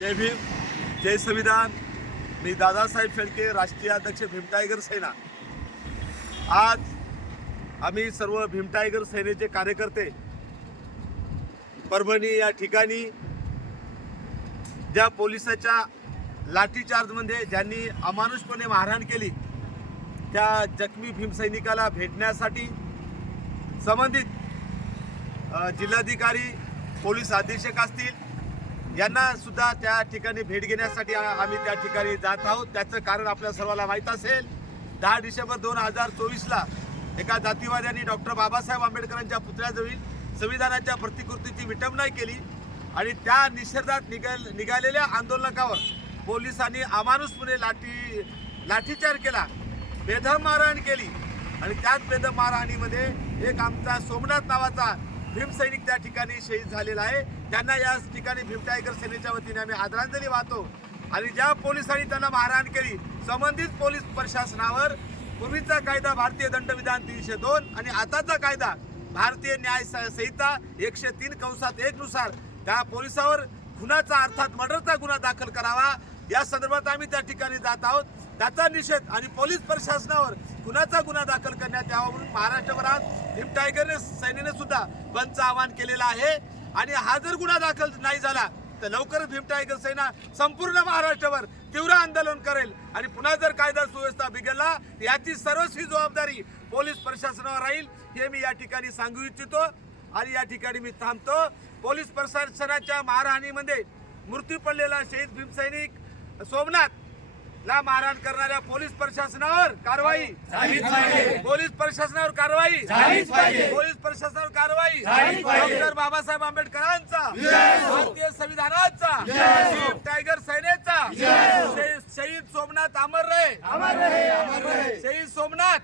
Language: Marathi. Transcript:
जय भीम जय संविधान. मी दादासाहेब शेळके राष्ट्रीय अध्यक्ष भीम टायगर सेना. आज आम्ही सर्व भीम टायगर सेनेचे कार्यकर्ते परभणी या ठिकाणी ज्या पोलिसाच्या लाठीचार्जमध्ये ज्यांनी अमानुषपणे मारहाण केली त्या जखमी भीमसैनिकाला भेटण्यासाठी संबंधित जिल्हाधिकारी पोलीस अधीक्षक असतील यांना सुद्धा त्या ठिकाणी भेट घेण्यासाठी आम्ही त्या ठिकाणी जात आहोत. त्याचं कारण आपल्या सर्वांना माहीत असेल दहा डिसेंबर दोन हजार चोवीसला एका जातीवाद्यांनी डॉक्टर बाबासाहेब आंबेडकरांच्या पुतळ्याजवळील संविधानाच्या प्रतिकृतीची विटंबना केली आणि त्या निषेधात निघाल निघालेल्या आंदोलकावर पोलिसांनी अमानुषपणे लाठी लाठीचार केला बेदम मारहाण केली. आणि त्याच बेदम मारहाणीमध्ये एक आमचा सोमनाथ नावाचा भीमसैनिक त्या ठिकाणी शहीद झालेला आहे. त्यांना या ठिकाणी भीम टायगर सेनेच्या वतीने आम्ही आदरांजली वाहतो. आणि ज्या पोलिसांनी त्यांना मारहाण केली संबंधित पोलीस प्रशासनावर पूर्वीचा कायदा भारतीय दंडविधान तीनशे दोन आणि आताचा कायदा भारतीय न्याय संहिता एकशे तीन कंसात एक नुसार त्या पोलिसावर खुनाचा अर्थात मर्डरचा गुन्हा दाखल करावा. या संदर्भात आम्ही त्या ठिकाणी जात आहोत. त्याचा निषेध आणि पोलीस प्रशासनावर खुनाचा गुन्हा दाखल करण्यात यावा म्हणून महाराष्ट्रभरात हिम टायगर सैन्याने सुद्धा बंदचं आवाहन केलेलं आहे. आणि हा जर गुन्हा दाखल नाही झाला तर लवकरच भीम टायगर सेना संपूर्ण महाराष्ट्रावर तीव्र आंदोलन करेल. आणि पुन्हा जर कायदा सुव्यवस्था बिघडला याची सर्वच ही जबाबदारी पोलीस प्रशासनावर राहील हे मी या ठिकाणी सांगू इच्छितो. आणि या ठिकाणी मी थांबतो. पोलीस प्रशासनाच्या मारहाणीमध्ये मृत्यू पडलेला शहीद भीमसैनिक सोमनाथ ला मारहाण करणाऱ्या पोलीस प्रशासनावर कारवाई. झालीच पाहिजे. पोलीस प्रशासनावर कारवाई. झालीच पाहिजे. पोलीस प्रशासनावर कारवाई. झालीच पाहिजे. डॉक्टर बाबासाहेब आंबेडकरांचा. भारतीय संविधानाचा. टायगर सेनेचा शहीद सोमनाथ अमर रे रहे शहीद सोमनाथ.